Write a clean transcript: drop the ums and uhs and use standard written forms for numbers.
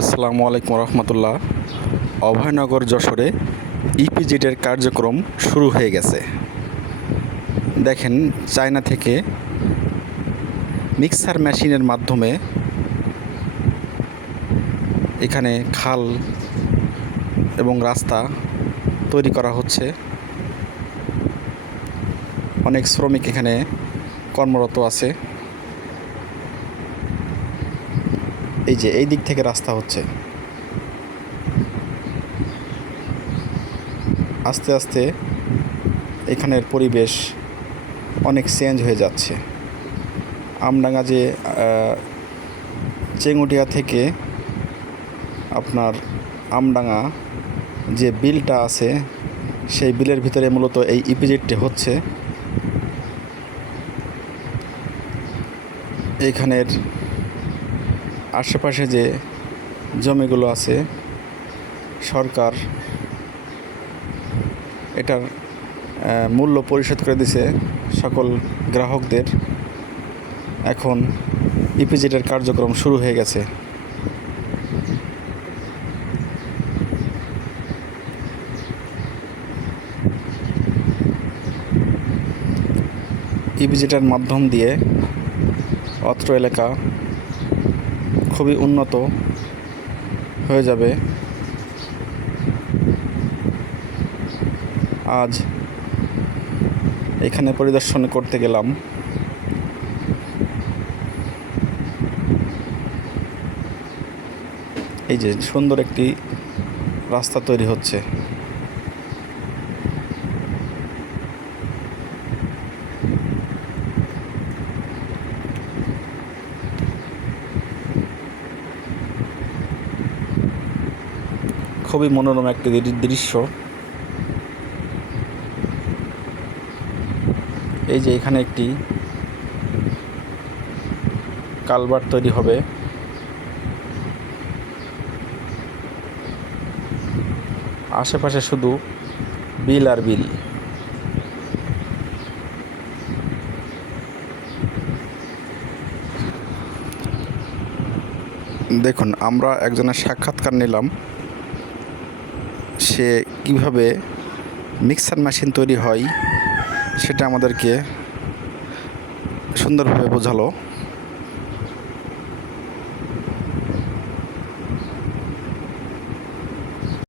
আসসালামু আলাইকুম রহমতুল্লাহ। অভয়নগর যশোরে ইপিজেডের কার্যক্রম শুরু হয়ে গেছে। দেখেন, চায়না থেকে মিক্সার মেশিনের মাধ্যমে এখানে খাল এবং রাস্তা তৈরি করা হচ্ছে। অনেক শ্রমিক এখানে কর্মরত আছে। এই যে এই দিক থেকে রাস্তা হচ্ছে। আস্তে আস্তে এখানের পরিবেশ অনেক চেঞ্জ হয়ে যাচ্ছে। আমডাঙ্গা যে চেঙ্গুটিয়া থেকে আপনার আমডাঙ্গা যে বিলটা আছে, সেই বিলের ভিতরে মূলত এই ইপিজেডটি হচ্ছে। এইখানের আশেপাশে যে জমিগুলো আছে, সরকার এটার মূল্য পরিশোধ করে দিছে সকল গ্রাহকদের। এখন ইপিজেডের কার্যক্রম শুরু হয়ে গেছে। ইপিজেডের মাধ্যম দিয়ে অত্র এলাকা খুবই উন্নত হয়ে যাবে। আজ এখানে পরিদর্শন করতে গেলাম। এই যে সুন্দর একটি রাস্তা তৈরি হচ্ছে। খুবই মনোরম একটি দৃশ্য। এই যে এখানে একটি কালভার্ট তৈরি হবে। আশেপাশে শুধু বিল আর বিল। দেখুন, আমরা একজনের সাক্ষাৎকার নিলাম। সে কিভাবে মিক্সার মেশিন তৈরি হয় সেটা আমাদেরকে সুন্দরভাবে বোঝালো।